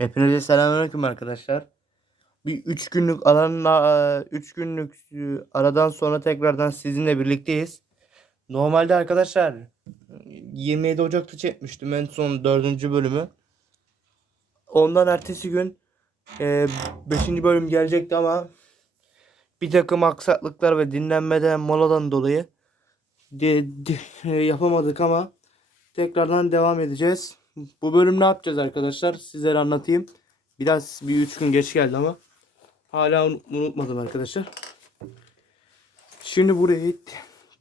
Hepinize selamünaleyküm arkadaşlar. Bir 3 günlük alanla 3 günlük e, aradan sonra tekrardan sizinle birlikteyiz. Normalde arkadaşlar 27 Ocak'ta çekmiştim en son 4. bölümü. Ondan ertesi gün 5. bölüm gelecekti ama bir takım aksaklıklar ve dinlenmeden moladan dolayı yapamadık ama tekrardan devam edeceğiz. Bu bölüm ne yapacağız arkadaşlar? Sizlere anlatayım. Biraz bir üç gün geç geldi ama hala unut- unutmadım arkadaşlar. Şimdi burayı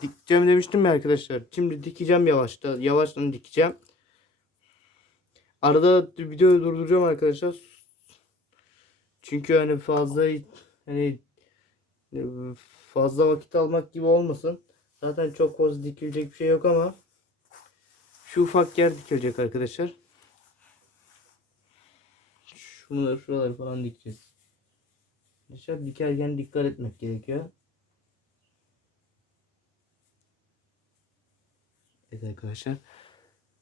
dikeceğim demiştim ya arkadaşlar. Şimdi dikeceğim yavaşta. Yavaştan dikeceğim. Arada videoyu durduracağım arkadaşlar. Çünkü hani fazla hani fazla vakit almak gibi olmasın. Zaten çok fazla dikilecek bir şey yok ama şu ufak yer dikilecek arkadaşlar. Şunları şuraları falan dikeceğiz. Arkadaşlar dikerken dikkat etmek gerekiyor. Evet arkadaşlar.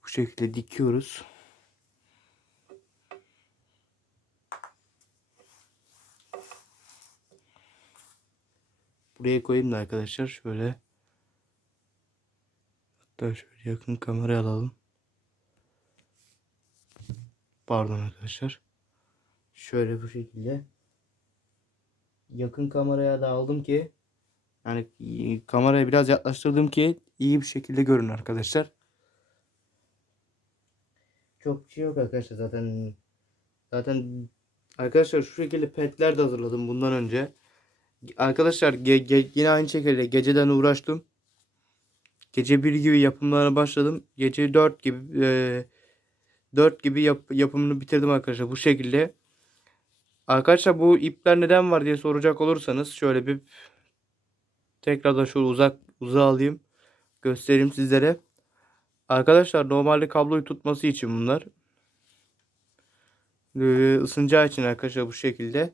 Bu şekilde dikiyoruz. Buraya koyayım da arkadaşlar şöyle. Hatta şöyle yakın kameraya alalım. Pardon arkadaşlar. Şöyle bu şekilde. Yakın kameraya da aldım ki yani kameraya biraz yaklaştırdım ki iyi bir şekilde görün arkadaşlar. Çok bir şey yok arkadaşlar zaten. Zaten arkadaşlar şu şekilde petler de hazırladım bundan önce. Arkadaşlar ge- ge- yine aynı şekilde geceden uğraştım. Gece 1 gibi yapımlarına başladım. Gece 4 gibi e, 4 gibi yap- yapımını bitirdim arkadaşlar bu şekilde. Arkadaşlar bu ipler neden var diye soracak olursanız şöyle bir tekrardan şu uzak uzağa alayım. Göstereyim sizlere. Arkadaşlar normalde kabloyu tutması için bunlar. Ee, ısınacağı için arkadaşlar bu şekilde.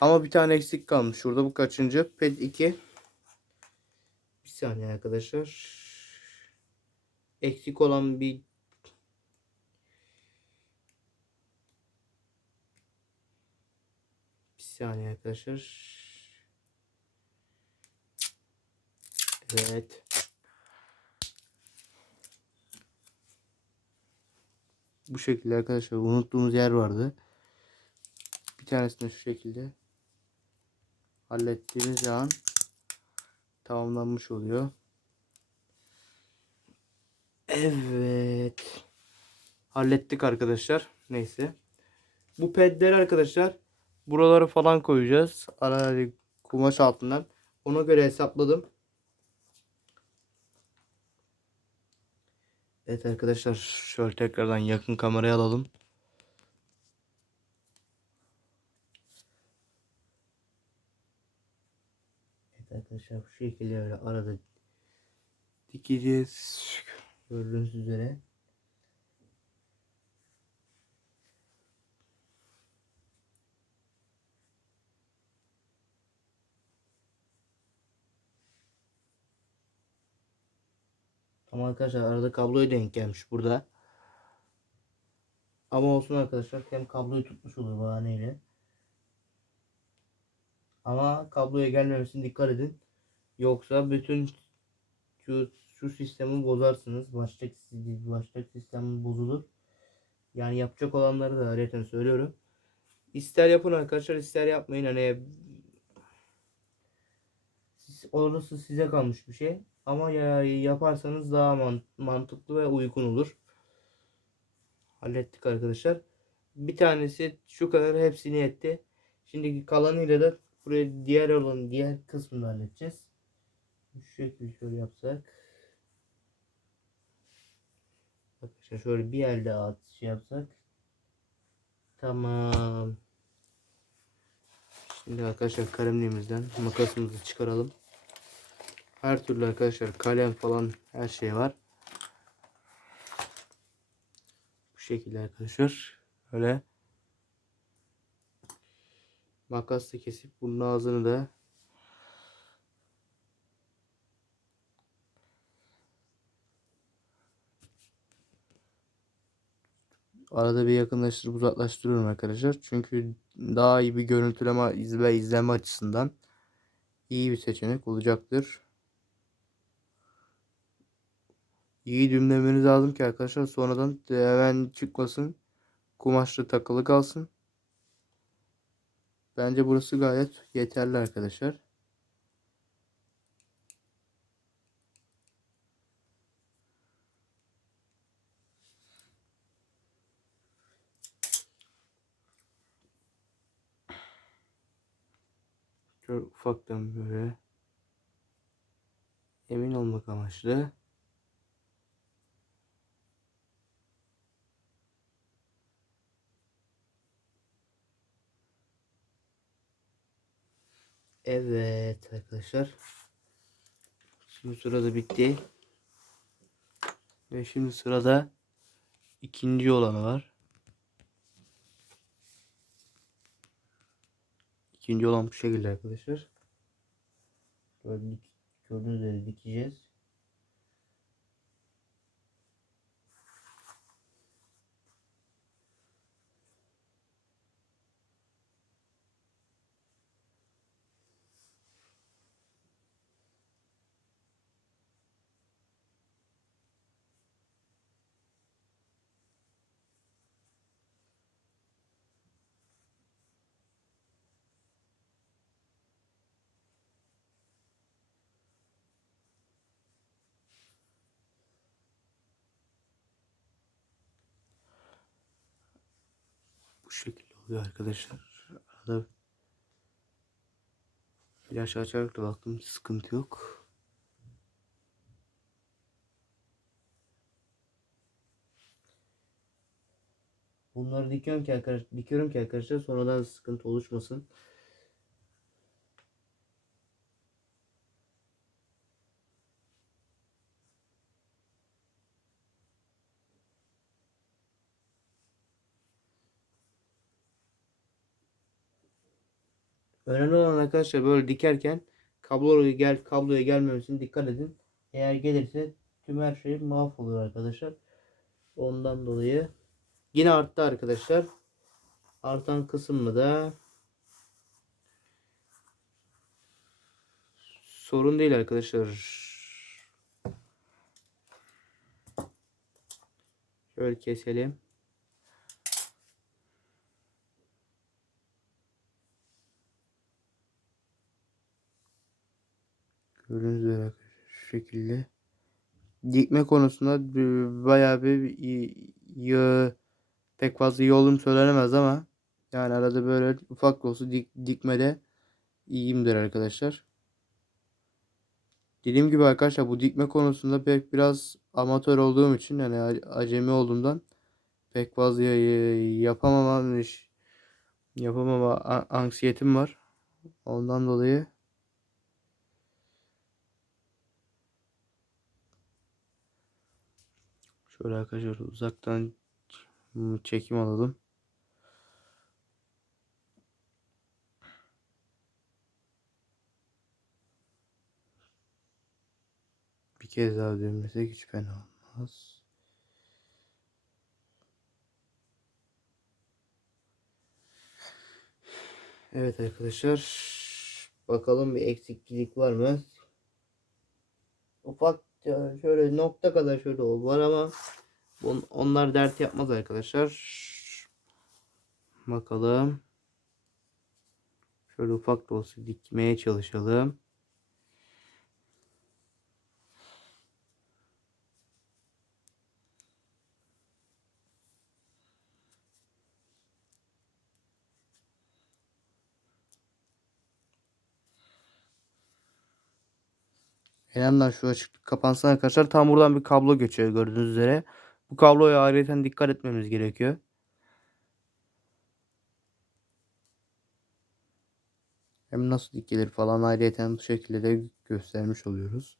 Ama bir tane eksik kalmış. Şurada bu kaçıncı? Ped 2. Bir saniye arkadaşlar. Eksik olan bir Bir saniye arkadaşlar. Evet. Bu şekilde arkadaşlar unuttuğumuz yer vardı. Bir tanesini şu şekilde hallettiğimiz zaman tamamlanmış oluyor. Evet. Hallettik arkadaşlar. Neyse. Bu pedleri arkadaşlar buraları falan koyacağız. Ara kumaş altından. Ona göre hesapladım. Evet arkadaşlar şöyle tekrardan yakın kameraya alalım. Evet arkadaşlar bu şekilde öyle arada dikeceğiz. Gördüğünüz üzere. Ama arkadaşlar arada kabloya denk gelmiş burada. Ama olsun arkadaşlar hem kabloyu tutmuş olur bahaneyle. Ama kabloya gelmemesine dikkat edin. Yoksa bütün şu, sistemi bozarsınız. Başlık, başlık sistemi bozulur. Yani yapacak olanları da ayrıca söylüyorum. İster yapın arkadaşlar ister yapmayın. Hani orası size kalmış bir şey. Ama ya, yaparsanız daha man- mantıklı ve uygun olur. Hallettik arkadaşlar. Bir tanesi şu kadar hepsini etti. Şimdi kalanıyla da buraya diğer olan diğer kısmını halledeceğiz. Şu şekilde şöyle yapsak. Arkadaşlar şöyle bir elde at şey yapsak. Tamam. Şimdi arkadaşlar kalemliğimizden makasımızı çıkaralım. Her türlü arkadaşlar kalem falan her şey var. Bu şekilde arkadaşlar. Öyle. Makasla kesip bunun ağzını da arada bir yakınlaştırıp uzaklaştırıyorum arkadaşlar. Çünkü daha iyi bir görüntüleme ve izleme açısından iyi bir seçenek olacaktır. İyi düğümlemeniz lazım ki arkadaşlar sonradan hemen çıkmasın. Kumaşlı takılı kalsın. Bence burası gayet yeterli arkadaşlar. Şöyle ufaktan böyle emin olmak amaçlı Evet arkadaşlar. Şimdi sırada bitti. Ve şimdi sırada ikinci olanı var. İkinci olan bu şekilde arkadaşlar. Böyle gördüğünüz üzere dikeceğiz. Şekilde oluyor arkadaşlar. Arada flash açarak da baktım sıkıntı yok. Bunları dikiyorum ki arkadaşlar, dikiyorum ki arkadaşlar sonradan sıkıntı oluşmasın. Önemli olan arkadaşlar böyle dikerken kabloya gel kabloya gelmemesine dikkat edin. Eğer gelirse tüm her şey mahvoluyor arkadaşlar. Ondan dolayı yine arttı arkadaşlar. Artan kısmı da sorun değil arkadaşlar. Şöyle keselim. Gördüğünüz üzere şu şekilde. Dikme konusunda bayağı bir iyi, pek fazla iyi olduğum söylenemez ama yani arada böyle ufak da olsa dik, dikmede iyiyimdir arkadaşlar. Dediğim gibi arkadaşlar bu dikme konusunda pek biraz amatör olduğum için yani acemi olduğumdan pek fazla yapamama yapamama anksiyetim var. Ondan dolayı Şöyle arkadaşlar uzaktan çekim alalım. Bir kez daha dönmesek hiç fena olmaz. Evet arkadaşlar. Bakalım bir eksiklik var mı? Ufak şöyle nokta kadar şöyle var ama onlar dert yapmaz arkadaşlar. Bakalım. Şöyle ufak da olsa dikmeye çalışalım. Elimden şu açıklık kapansın arkadaşlar. Tam buradan bir kablo geçiyor gördüğünüz üzere. Bu kabloya ayrıca dikkat etmemiz gerekiyor. Hem nasıl dikilir falan ayrıca bu şekilde de göstermiş oluyoruz.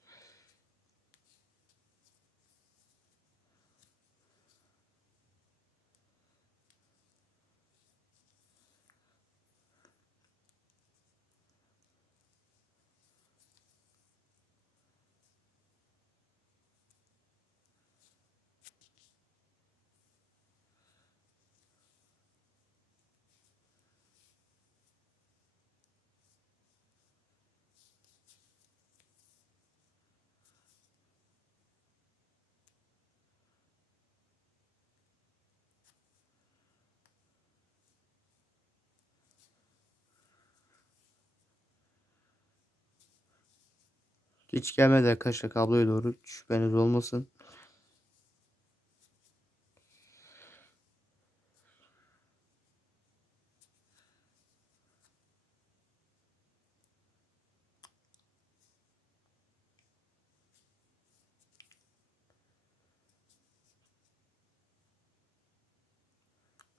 Hiç gelmedi arkadaşlar kabloya doğru. Şüpheniz olmasın.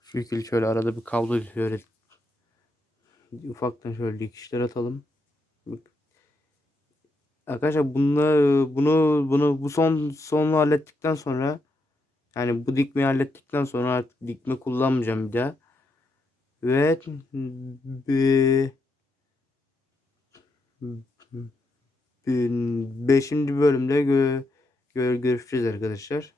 Şekilde şöyle arada bir kablo şöyle ufaktan şöyle dikişler atalım. Arkadaşlar bunları bunu bunu bu son sonunu hallettikten sonra yani bu dikmeyi hallettikten sonra artık dikme kullanmayacağım bir daha. Ve bir, bir beşinci bölümde gö, gö, görüşeceğiz arkadaşlar.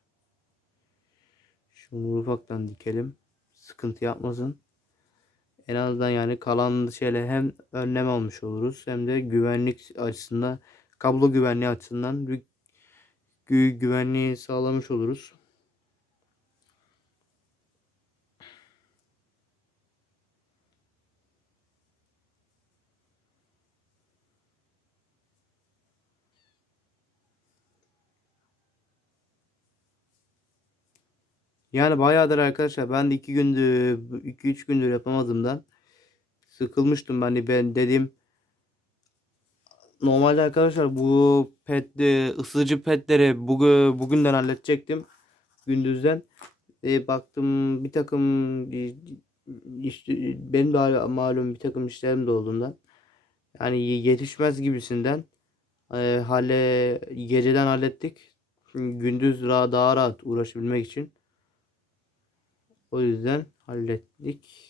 Şunu ufaktan dikelim. Sıkıntı yapmasın. En azından yani kalan şeyle hem önlem almış oluruz hem de güvenlik açısından kablo güvenliği açısından bir gü güvenliği sağlamış oluruz. Yani bayağıdır arkadaşlar ben de iki gündür iki üç gündür yapamadığımdan sıkılmıştım ben de ben dedim normalde arkadaşlar bu pet ısıtıcı petleri bugün bugünden halledecektim gündüzden. E, baktım bir takım işte benim de malum bir takım işlerim de olduğundan yani yetişmez gibisinden e, hale geceden hallettik. Gündüz daha rahat uğraşabilmek için. O yüzden hallettik.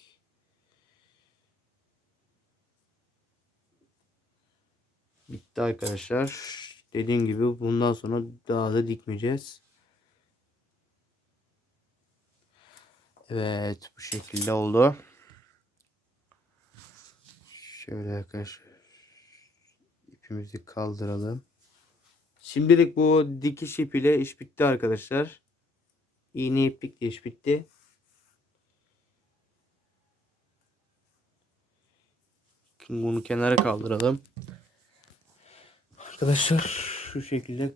Bitti arkadaşlar. Dediğim gibi bundan sonra daha da dikmeyeceğiz. Evet bu şekilde oldu. Şöyle arkadaşlar ipimizi kaldıralım. Şimdilik bu dikiş ipiyle iş bitti arkadaşlar. İğne iplikle iş bitti. Bunu kenara kaldıralım. Arkadaşlar şu şekilde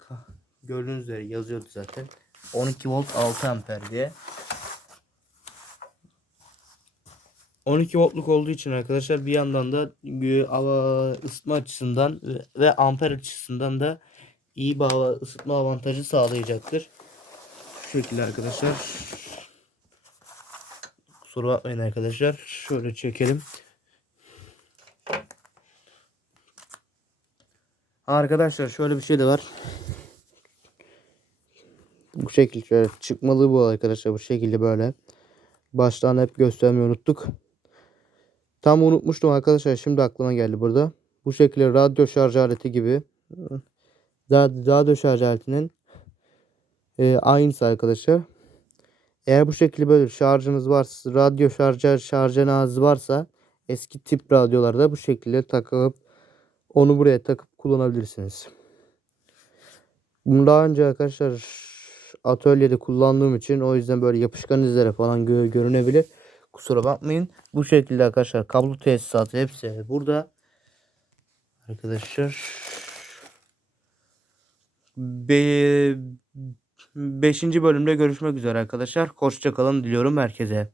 gördüğünüz üzere yazıyordu zaten. 12 volt 6 amper diye. 12 voltluk olduğu için arkadaşlar bir yandan da ısıtma açısından ve amper açısından da iyi bir hava ısıtma avantajı sağlayacaktır. Şu şekilde arkadaşlar. Kusura bakmayın arkadaşlar. Şöyle çekelim. Arkadaşlar şöyle bir şey de var. Bu şekilde şöyle çıkmalı bu arkadaşlar bu şekilde böyle. Baştan hep göstermeyi unuttuk. Tam unutmuştum arkadaşlar şimdi aklıma geldi burada. Bu şekilde radyo şarj aleti gibi. Radyo şarj aletinin e, aynısı arkadaşlar. Eğer bu şekilde böyle şarjınız varsa radyo şarj şarjınız varsa eski tip radyolarda bu şekilde takıp onu buraya takıp kullanabilirsiniz. Bunu daha önce arkadaşlar atölyede kullandığım için o yüzden böyle yapışkan izlere falan gö görünebilir. Kusura bakmayın. Bu şekilde arkadaşlar kablo tesisatı hepsi burada. Arkadaşlar Be beşinci bölümde görüşmek üzere arkadaşlar. Hoşçakalın diliyorum herkese.